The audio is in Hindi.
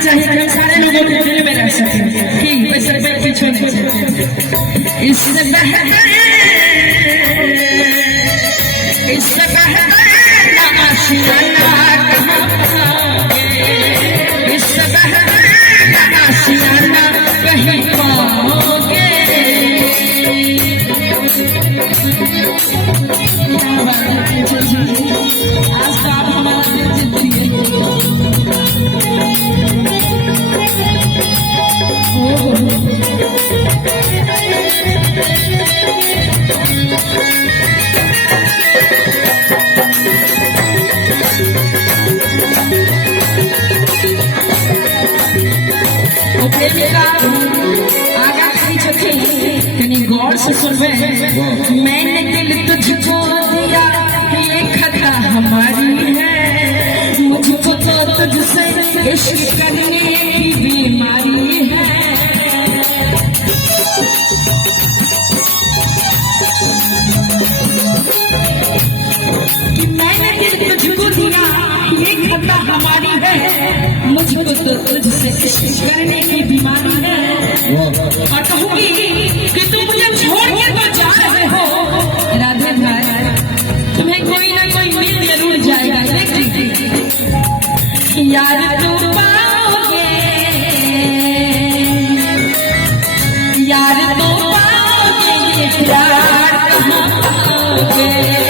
चाहिए कि हम सारे लोगों के दिल में रह सकें कि वैसे पीछे इससे आशियाना कहीं पाओगे। आज तो आप हमारा दिल जीत लिए। आगा कही छथिन कनी गौर से सुनबे। मैंने दिल तुझको दिया ये खता हमारी है, मुझको तो तुझसे इश्क करने की बीमारी है। कि मैंने दिल तुझको दिया ये खता हमारी है, मुझको तो तुझसे इश्क करने की बीमारी है। और कहूंगी कि तुम मुझे छोड़ के तो जा रहे हो राधे भाई, तुम्हें कोई ना कोई मिल जरूर जाएगा, लेकिन यार तुम पाओगे, यार तुम पाओगे ये प्यार कहाँ पाओगे।